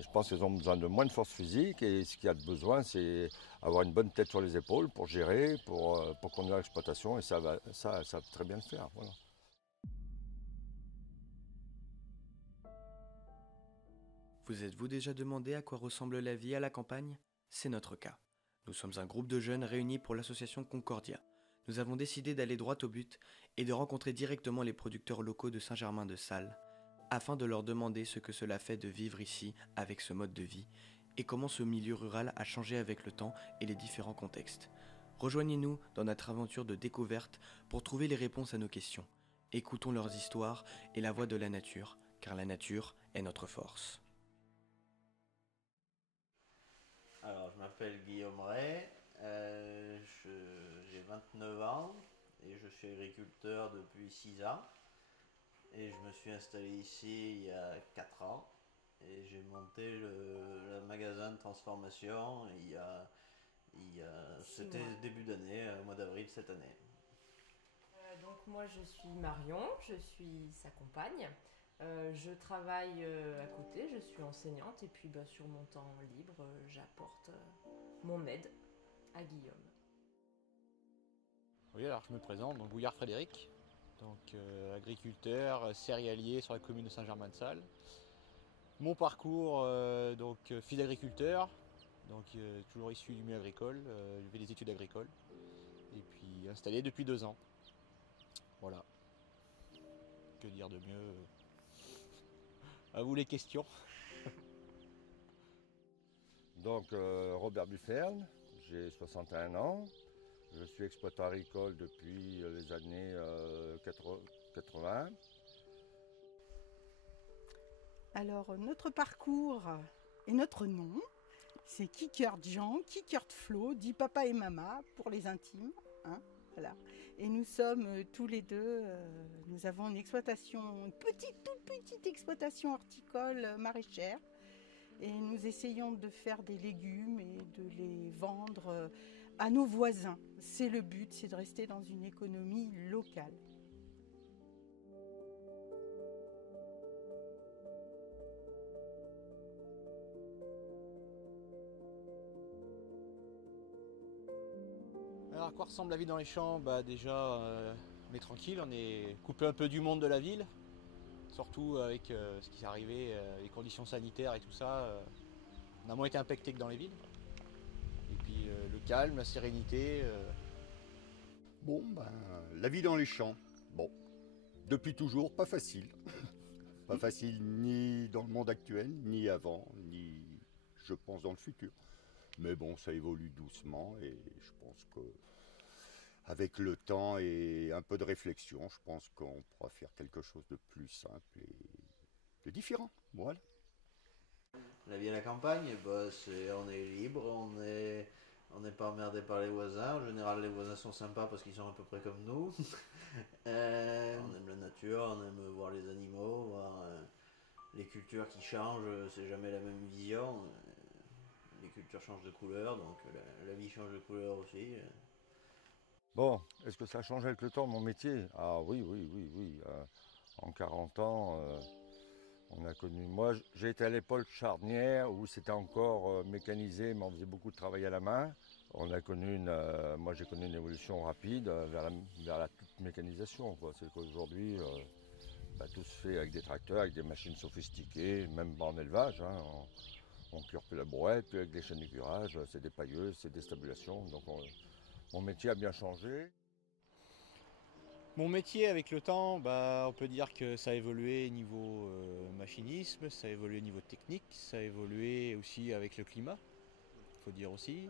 Mais je pense qu'ils ont besoin de moins de force physique et ce qu'il y a de besoin, c'est avoir une bonne tête sur les épaules pour gérer, pour conduire l'exploitation et ça va très bien le faire. Voilà. Vous êtes-vous déjà demandé à quoi ressemble la vie à la campagne? C'est notre cas. Nous sommes un groupe de jeunes réunis pour l'association Concordia. Nous avons décidé d'aller droit au but et de rencontrer directement les producteurs locaux de Saint-Germain-de-Salles, afin de leur demander ce que cela fait de vivre ici avec ce mode de vie et comment ce milieu rural a changé avec le temps et les différents contextes. Rejoignez-nous dans notre aventure de découverte pour trouver les réponses à nos questions. Écoutons leurs histoires et la voix de la nature, car la nature est notre force. Alors, je m'appelle Guillaume Ray, j'ai 29 ans et je suis agriculteur depuis 6 ans. Et je me suis installé ici il y a 4 ans et j'ai monté le magasin de transformation c'était début d'année, au mois d'avril cette année. Donc moi je suis Marion, je suis sa compagne. Je travaille à côté, je suis enseignante et puis sur mon temps libre, j'apporte mon aide à Guillaume. Oui, alors je me présente, donc Bouillard Frédéric, agriculteur céréalier sur la commune de Saint-Germain-de-Salles. Mon parcours, fils d'agriculteur, toujours issu du milieu agricole, j'ai fait des études agricoles et puis installé depuis 2 ans. Voilà. Que dire de mieux? À vous les questions. Donc Robert Bufferne, j'ai 61 ans. Je suis exploitant agricole depuis les années 80. Alors, notre parcours et notre nom, c'est Kickert Jean, Kickert Flo, dit papa et maman pour les intimes. Hein, voilà. Et nous sommes tous les deux, nous avons une exploitation, une toute petite exploitation horticole maraîchère. Et nous essayons de faire des légumes et de les vendre à nos voisins. C'est le but, c'est de rester dans une économie locale. Alors à quoi ressemble la vie dans les champs? Déjà on est tranquille, on est coupé un peu du monde de la ville, surtout avec ce qui est arrivé, les conditions sanitaires et tout ça, on a moins été impacté que dans les villes. Et puis le calme, la sérénité. La vie dans les champs, depuis toujours, pas facile. Pas facile ni dans le monde actuel, ni avant, ni je pense dans le futur. Mais bon, ça évolue doucement et je pense qu'avec le temps et un peu de réflexion, je pense qu'on pourra faire quelque chose de plus simple et de différent. Voilà. La vie à la campagne, on est libre, on n'est pas emmerdé par les voisins. En général, les voisins sont sympas parce qu'ils sont à peu près comme nous. On aime la nature, on aime voir les animaux, voir les cultures qui changent, c'est jamais la même vision. Les cultures changent de couleur, donc la vie change de couleur aussi. Bon, est-ce que ça a changé avec le temps mon métier? Ah oui. En 40 ans, on a connu. Moi, j'ai été à l'époque charnière où c'était encore mécanisé, mais on faisait beaucoup de travail à la main. On a connu moi, j'ai connu une évolution rapide vers la toute mécanisation, quoi. C'est qu'aujourd'hui, tout se fait avec des tracteurs, avec des machines sophistiquées, même en élevage. Hein, on cure plus la brouette, plus avec des chaînes de curage, c'est des pailleuses, c'est des stabulations. Donc mon métier a bien changé. Mon métier avec le temps, on peut dire que ça a évolué niveau machinisme, ça a évolué niveau technique, ça a évolué aussi avec le climat, il faut dire aussi.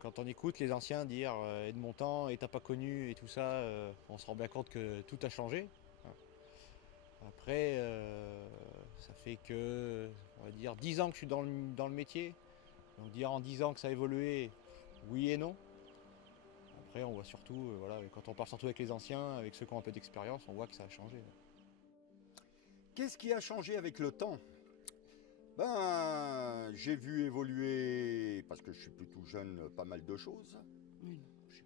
Quand on écoute les anciens dire et de mon temps et t'as pas connu et tout ça, on se rend bien compte que tout a changé. Après, ça fait que, on va dire, 10 ans que je suis dans le métier. Donc dire en 10 ans que ça a évolué, oui et non. Après, on voit surtout, quand on parle surtout avec les anciens, avec ceux qui ont un peu d'expérience, on voit que ça a changé. Qu'est-ce qui a changé avec le temps? J'ai vu évoluer, parce que je suis plus tout jeune, pas mal de choses.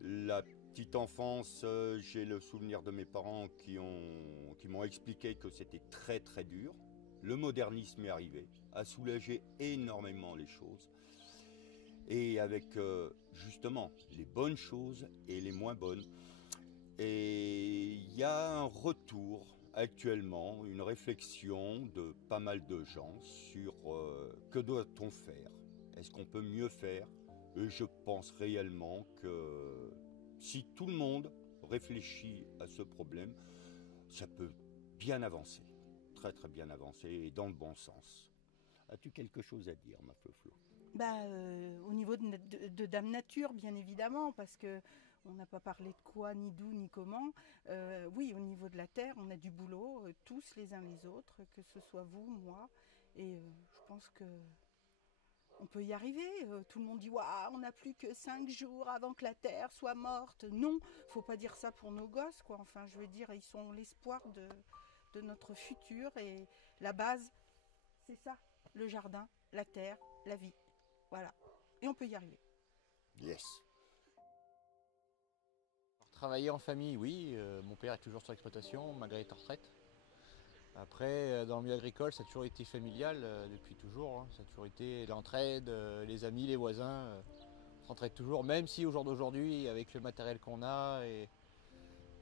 La petite enfance, j'ai le souvenir de mes parents qui m'ont expliqué que c'était très très dur. le modernisme est arrivé, a soulagé énormément les choses. Et avec justement les bonnes choses et les moins bonnes. Et il y a un retour actuellement, une réflexion de pas mal de gens sur que doit-on faire? Est-ce qu'on peut mieux faire? Et je pense réellement que si tout le monde réfléchit à ce problème, ça peut bien avancer, très très bien avancer et dans le bon sens. As-tu quelque chose à dire, ma Flo? Au niveau de Dame Nature, bien évidemment, parce que on n'a pas parlé de quoi, ni d'où, ni comment. Oui, au niveau de la terre, on a du boulot, tous les uns les autres, que ce soit vous, moi, et je pense que on peut y arriver. Tout le monde dit waouh, on n'a plus que 5 jours avant que la terre soit morte. Non, faut pas dire ça pour nos gosses, quoi. Enfin, je veux dire, ils sont l'espoir de notre futur et la base, c'est ça, le jardin, la terre, la vie. Voilà. Et on peut y arriver. Yes. Travailler en famille, oui. Mon père est toujours sur l'exploitation, ma mère est en retraite. Après, dans le milieu agricole, ça a toujours été familial depuis toujours. Hein. Ça a toujours été l'entraide, les amis, les voisins. On s'entraide toujours, même si au jour d'aujourd'hui, avec le matériel qu'on a, et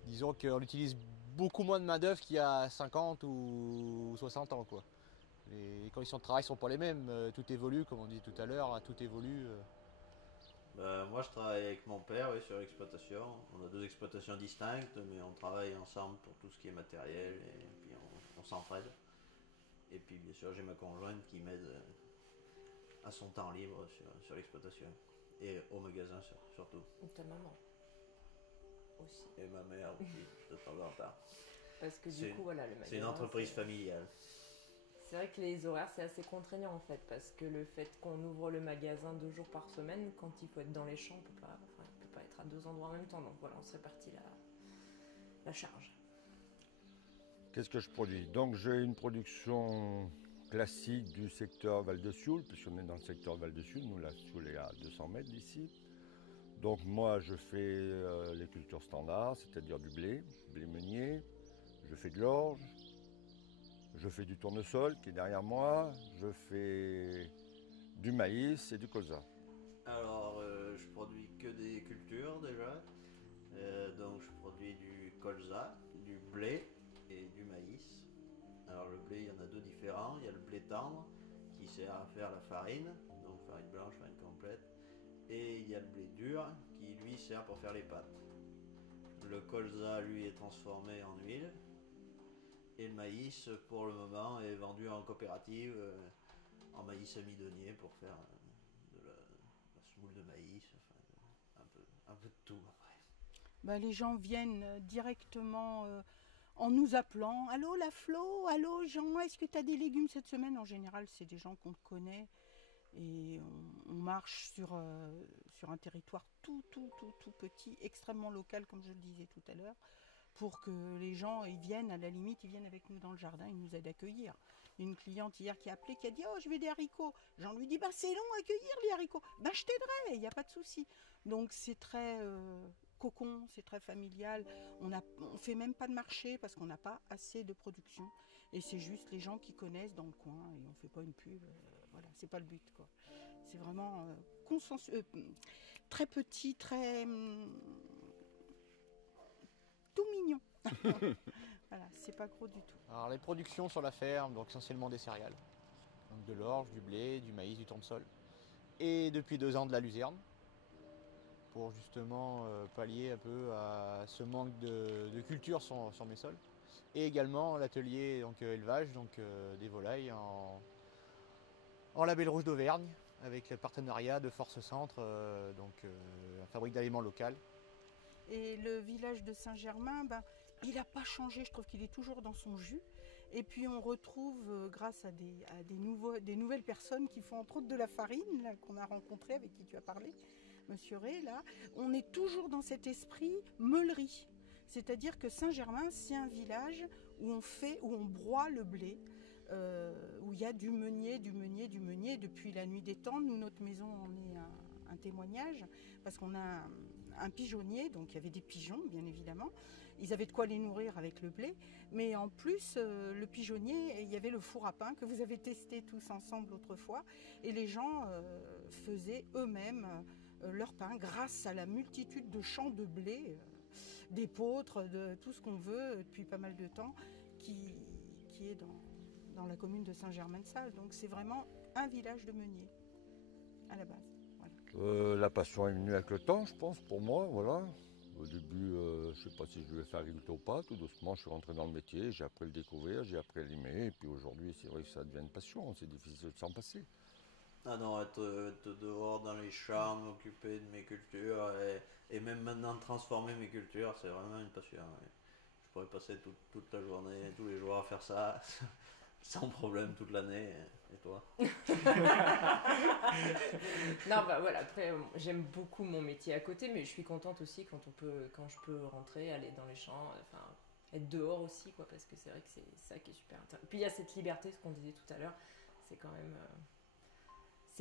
disons qu'on utilise beaucoup moins de main-d'œuvre qu'il y a 50 ou 60 ans, quoi. Les conditions de travail ne sont pas les mêmes. Tout évolue, comme on dit tout à l'heure, tout évolue. Moi, je travaille avec mon père, oui, sur l'exploitation. On a 2 exploitations distinctes, mais on travaille ensemble pour tout ce qui est matériel et puis on s'entraide. Et puis, bien sûr, j'ai ma conjointe qui m'aide à son temps libre sur l'exploitation et au magasin surtout. Et ta maman aussi. Et ma mère aussi, de temps en temps. Parce que du coup, voilà, le magasin. C'est une entreprise familiale. C'est vrai que les horaires, c'est assez contraignant en fait, parce que le fait qu'on ouvre le magasin 2 jours par semaine, quand il faut être dans les champs, on peut pas être à 2 endroits en même temps. Donc voilà, on se répartit la charge. Qu'est-ce que je produis? Donc j'ai une production classique du secteur Val-de-Sioule, puisqu'on est dans le secteur Val-de-Sioule, nous la Sioule est à 200 mètres d'ici. Donc moi je fais les cultures standards, c'est-à-dire du blé meunier, je fais de l'orge, je fais du tournesol qui est derrière moi, je fais du maïs et du colza. Alors, je produis que des cultures déjà. Donc, je produis du colza, du blé et du maïs. Alors, le blé, il y en a 2 différents. Il y a le blé tendre qui sert à faire la farine, donc farine blanche, farine complète. Et il y a le blé dur qui, lui, sert pour faire les pâtes. Le colza, lui, est transformé en huile. Et le maïs, pour le moment, est vendu en coopérative en maïs amidonnier pour faire de la semoule de maïs, enfin, un peu de tout après. Les gens viennent directement en nous appelant. Allô la Flo, allô Jean, est-ce que tu as des légumes cette semaine? En général, c'est des gens qu'on connaît et on marche sur un territoire tout petit, extrêmement local, comme je le disais tout à l'heure, pour que les gens ils viennent, à la limite, ils viennent avec nous dans le jardin, ils nous aident à cueillir. Une cliente hier qui a appelé, qui a dit « Oh, je veux des haricots ». J'en lui dis « C'est long à cueillir les haricots ». « Je t'aiderai, il n'y a pas de souci ». Donc c'est très cocon, c'est très familial. On fait même pas de marché parce qu'on n'a pas assez de production. Et c'est juste les gens qui connaissent dans le coin et on fait pas une pub. Voilà, c'est pas le but, quoi. C'est vraiment très petit, très tout mignon. Voilà, c'est pas gros du tout. Alors les productions sur la ferme, donc essentiellement des céréales. Donc de l'orge, du blé, du maïs, du tournesol. Et depuis 2 ans de la luzerne. Pour justement pallier un peu à ce manque de culture sur mes sols. Et également l'atelier élevage, des volailles en label rouge d'Auvergne, avec le partenariat de Force Centre, la fabrique d'aliments locale. Et le village de Saint-Germain, il n'a pas changé, je trouve qu'il est toujours dans son jus. Et puis on retrouve, grâce à des nouvelles personnes qui font entre autres de la farine, là, qu'on a rencontré, avec qui tu as parlé, Monsieur Ray, là, on est toujours dans cet esprit meulerie. C'est-à-dire que Saint-Germain, c'est un village où on broie le blé, où il y a du meunier. Depuis la nuit des temps, nous, notre maison en est un témoignage, parce qu'on a un pigeonnier, donc il y avait des pigeons, bien évidemment. Ils avaient de quoi les nourrir avec le blé. Mais en plus, le pigeonnier, il y avait le four à pain que vous avez testé tous ensemble autrefois. Et les gens faisaient eux-mêmes leur pain grâce à la multitude de champs de blé, d'épeautres, de tout ce qu'on veut depuis pas mal de temps, qui est dans la commune de Saint-Germain-de-Salles. Donc c'est vraiment un village de meuniers à la base. Voilà. La passion est venue avec le temps, je pense, pour moi, voilà. Au début, je ne sais pas si je devais faire agriculteur ou pas. Tout doucement, je suis rentré dans le métier, j'ai appris à le découvrir, j'ai appris à l'aimer. Et puis aujourd'hui, c'est vrai que ça devient une passion, c'est difficile de s'en passer. Ah non, être dehors dans les champs, m'occuper de mes cultures et même maintenant transformer mes cultures, c'est vraiment une passion. Ouais. Je pourrais passer toute la journée, tous les jours à faire ça, sans problème toute l'année. Et toi? Non, bah voilà, après, j'aime beaucoup mon métier à côté, mais je suis contente aussi quand je peux rentrer, aller dans les champs, enfin, être dehors aussi, quoi, parce que c'est vrai que c'est ça qui est super intéressant. Puis il y a cette liberté, ce qu'on disait tout à l'heure, c'est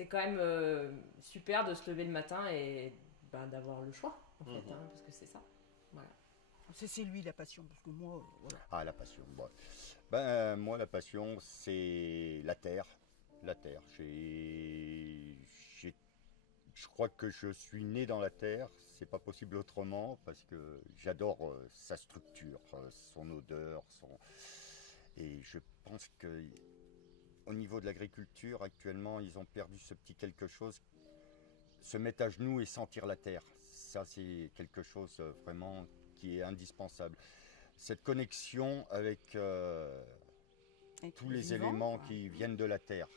quand même super de se lever le matin et d'avoir le choix, en fait, parce que c'est ça. Voilà. C'est lui la passion, parce que moi, voilà. Ah, la passion. Bon. Ben, moi, la passion, c'est la terre. La terre. Je crois que je suis né dans la terre. C'est pas possible autrement parce que j'adore sa structure, son odeur, et je pense que au niveau de l'agriculture, actuellement, ils ont perdu ce petit quelque chose. Se mettre à genoux et sentir la terre. Ça, c'est quelque chose vraiment qui est indispensable. Cette connexion avec tous les éléments qui viennent de la terre,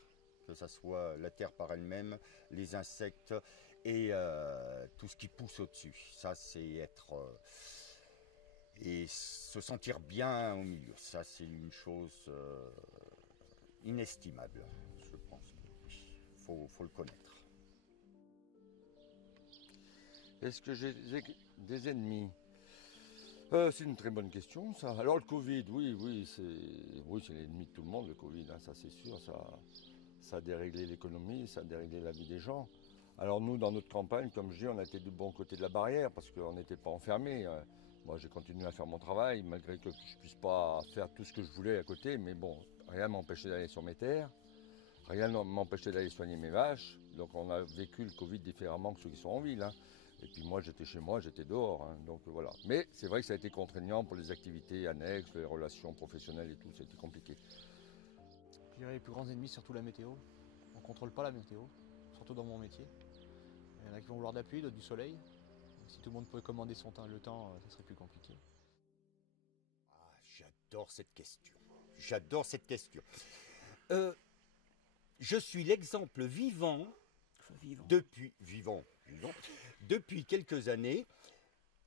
que ce soit la terre par elle-même, les insectes et tout ce qui pousse au-dessus. Ça, c'est être... et se sentir bien au milieu. Ça, c'est une chose inestimable. Je pense qu'il faut le connaître. Est-ce que j'ai des ennemis? C'est une très bonne question, ça. Alors le Covid, oui, c'est l'ennemi de tout le monde, le Covid, hein, ça c'est sûr. Ça a déréglé l'économie, ça a déréglé la vie des gens. Alors nous, dans notre campagne, comme je dis, on a été du bon côté de la barrière parce qu'on n'était pas enfermés. Moi, j'ai continué à faire mon travail, malgré que je ne puisse pas faire tout ce que je voulais à côté. Mais bon, rien ne m'empêchait d'aller sur mes terres, rien ne m'empêchait d'aller soigner mes vaches. Donc on a vécu le Covid différemment que ceux qui sont en ville, hein. Et puis moi, j'étais chez moi, j'étais dehors, hein, donc voilà. Mais c'est vrai que ça a été contraignant pour les activités annexes, les relations professionnelles et tout, c'était compliqué. Je dirais les plus grands ennemis, surtout la météo. On ne contrôle pas la météo, surtout dans mon métier. Il y en a qui vont vouloir de la pluie, d'autres du soleil. Si tout le monde pouvait commander le temps, ça serait plus compliqué. Ah, j'adore cette question. J'adore cette question. Je suis l'exemple vivant depuis quelques années,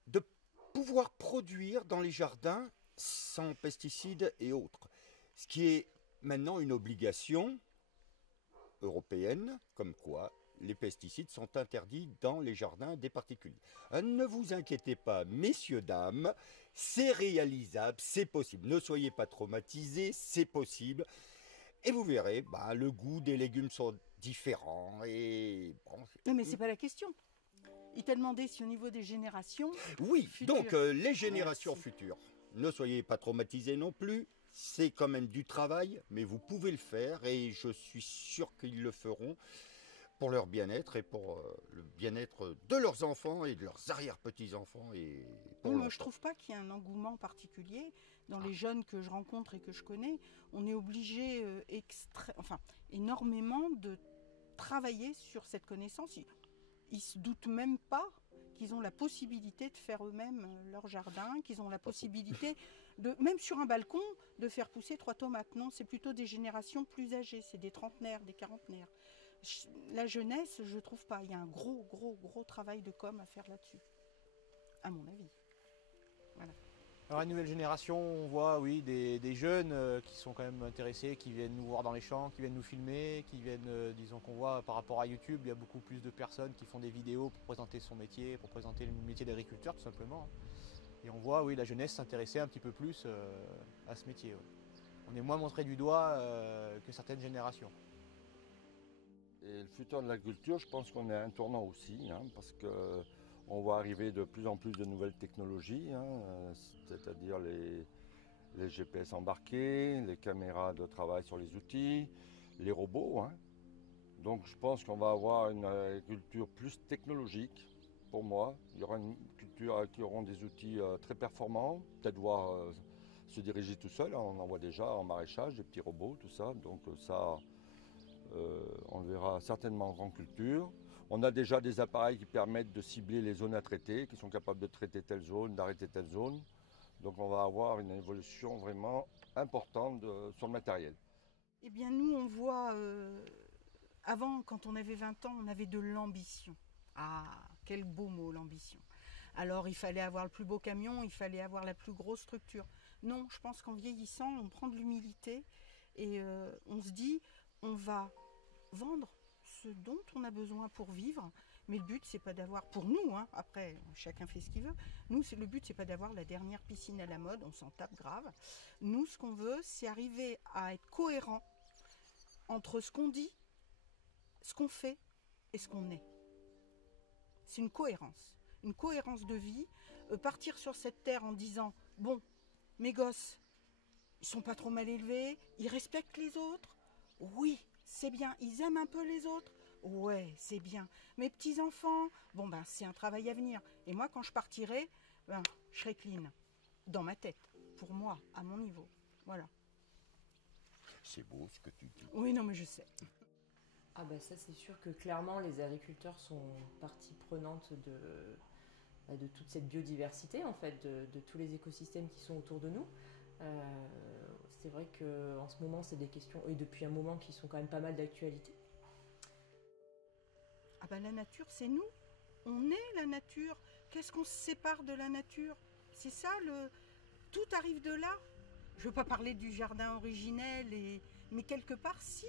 de pouvoir produire dans les jardins sans pesticides et autres. Ce qui est maintenant une obligation européenne, comme quoi les pesticides sont interdits dans les jardins des particuliers. Ne vous inquiétez pas, messieurs, dames, c'est réalisable, c'est possible. Ne soyez pas traumatisés, c'est possible. Et vous verrez, le goût des légumes sont différents. Et bon, non, mais c'est pas la question. Il t'a demandé si au niveau des générations... Oui, futures. donc les générations futures, ne soyez pas traumatisés non plus. C'est quand même du travail, mais vous pouvez le faire et je suis sûr qu'ils le feront pour leur bien-être et pour le bien-être de leurs enfants et de leurs arrière-petits-enfants. Moi, je trouve pas qu'il y ait un engouement particulier dans les jeunes que je rencontre et que je connais. On est obligé énormément de travailler sur cette connaissance. Ils se doutent même pas qu'ils ont la possibilité de faire eux-mêmes leur jardin, qu'ils ont la possibilité même sur un balcon, de faire pousser 3 tomates. Non, c'est plutôt des générations plus âgées, c'est des trentenaires, des quarantenaires. La jeunesse, je trouve pas. Il y a un gros travail de com à faire là-dessus, à mon avis. Voilà. Alors la nouvelle génération, on voit des jeunes qui sont quand même intéressés, qui viennent nous voir dans les champs, qui viennent nous filmer, qui viennent, disons qu'on voit par rapport à YouTube, il y a beaucoup plus de personnes qui font des vidéos pour présenter son métier, pour présenter le métier d'agriculteur tout simplement. Et on voit la jeunesse s'intéresser un petit peu plus à ce métier. On est moins montré du doigt que certaines générations. Et le futur de l'agriculture, je pense qu'on est à un tournant aussi, hein, parce que On voit arriver de plus en plus de nouvelles technologies, hein, c'est-à-dire les GPS embarqués, les caméras de travail sur les outils, les robots, hein. Donc je pense qu'on va avoir une agriculture plus technologique pour moi. Il y aura une culture qui auront des outils très performants, peut-être voir se diriger tout seul, hein. On en voit déjà en maraîchage, des petits robots, tout ça. Donc ça, on le verra certainement en grande culture. On a déjà des appareils qui permettent de cibler les zones à traiter, qui sont capables de traiter telle zone, d'arrêter telle zone. Donc on va avoir une évolution vraiment importante sur le matériel. Eh bien, nous, on voit, avant, quand on avait 20 ans, on avait de l'ambition. Ah, quel beau mot, l'ambition. Alors, il fallait avoir le plus beau camion, il fallait avoir la plus grosse structure. Non, je pense qu'en vieillissant, on prend de l'humilité et on se dit, on va vendre ce dont on a besoin pour vivre. Mais le but, c'est pas d'avoir, pour nous, hein, après, chacun fait ce qu'il veut. Nous, le but, c'est pas d'avoir la dernière piscine à la mode, on s'en tape grave. Nous, ce qu'on veut, c'est arriver à être cohérent entre ce qu'on dit, ce qu'on fait et ce qu'on est. C'est une cohérence de vie. Partir sur cette terre en disant, bon, mes gosses, ils sont pas trop mal élevés, ils respectent les autres. Oui, c'est bien, ils aiment un peu les autres. Ouais, c'est bien. Mes petits-enfants, bon ben c'est un travail à venir. Et moi, quand je partirai, ben, je serai clean. Dans ma tête, pour moi, à mon niveau. Voilà. C'est beau ce que tu dis. Oui, non, mais je sais. Ah bah ça c'est sûr que clairement les agriculteurs sont partie prenante de toute cette biodiversité en fait, de tous les écosystèmes qui sont autour de nous. C'est vrai qu'en ce moment c'est des questions, et depuis un moment, qui sont quand même pas mal d'actualité. Ah ben la nature, c'est nous. On est la nature. Qu'est-ce qu'on se sépare de la nature? C'est ça, tout arrive de là. Je ne veux pas parler du jardin originel, mais quelque part, si.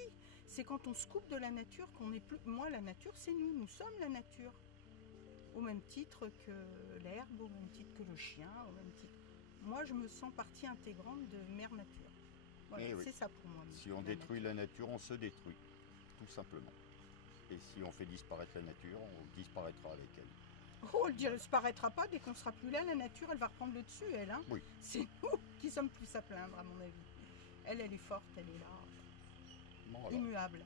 C'est quand on se coupe de la nature qu'on n'est plus... Moi, la nature, c'est nous. Nous sommes la nature. Au même titre que l'herbe, au même titre que le chien, au même titre... Moi, je me sens partie intégrante de Mère Nature. Voilà, oui. C'est ça pour moi. Si on détruit la nature, on se détruit, tout simplement. Et si on fait disparaître la nature, on disparaîtra avec elle. Oh, elle ne disparaîtra pas dès qu'on sera plus là. La nature, elle va reprendre le dessus, elle. Hein. Oui. C'est nous qui sommes plus à plaindre, à mon avis. Elle est forte, elle est là. Bon, alors. Immuable.